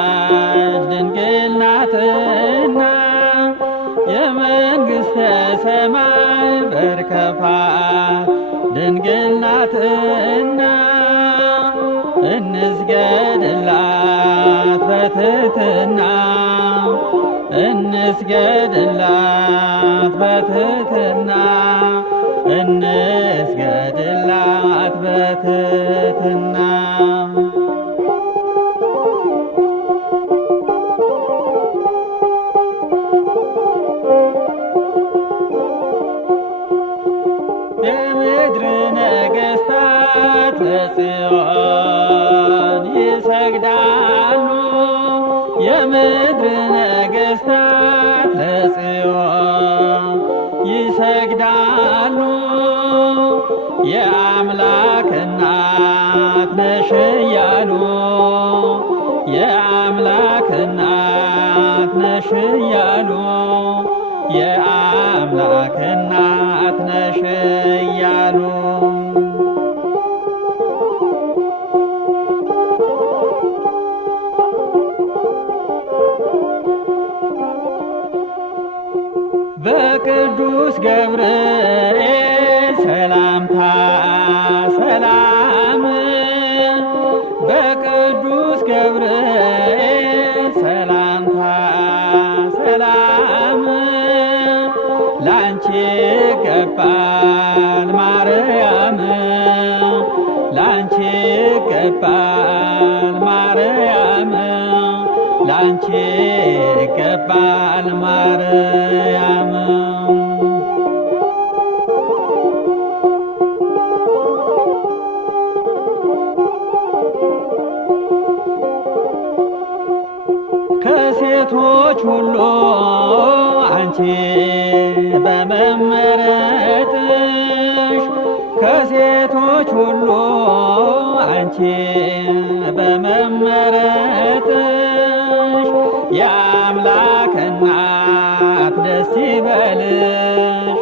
ወላጅ ድንግል ናትና የመንግሥተ ሰማይ በር ከፋች ድንግል ናትና እንስገድላት በትሕትና እንስገድላት በትሕትና እንስገድላት በትሕትና የምድር ነገሥታት ለጽዮን ይሰግዳሉ የምድር ነገሥታት ለጽዮን ይሰግዳሉ የአምላክ እናት ነሽ እያሉ የአምላክ እናት ነሽ እያሉ የአምላክ እናት ነሽ እያሉ በቅዱስ ገብርኤል ሰላምታ ሰላም በቅዱስ ገብርኤል ሰላምታ ሰላም ላንቺ ይገባል ማርያም ላንቺ ይገባል ማርያም ላንቺ ይገባል ማርያም ከሴቶች ሁሉ አንቺ በመመረጥሽ ከሴቶች ሁሉ አንቺ በመመረጥሽ የአምላክ እናት ደስ ይበልሽ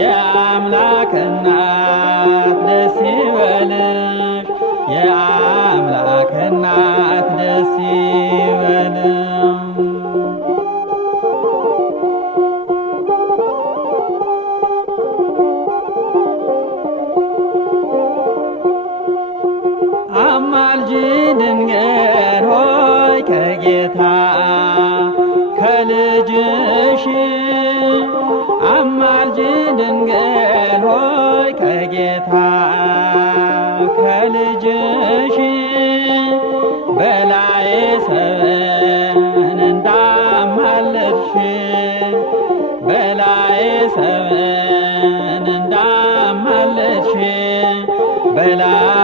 የአምላክ እናት ደስ ይበልሽ የአምላክ እናት ደስ ይበልሽ አማልጂ ድንግል ሆይ ከጌታ ከልጅሽ አማልጂ ድንግል ሆይ ከጌታ ከልጅሽ በላይ ሰብን እንዳማለድሽ በላይ ሰብን እንዳማለድሽ በላይ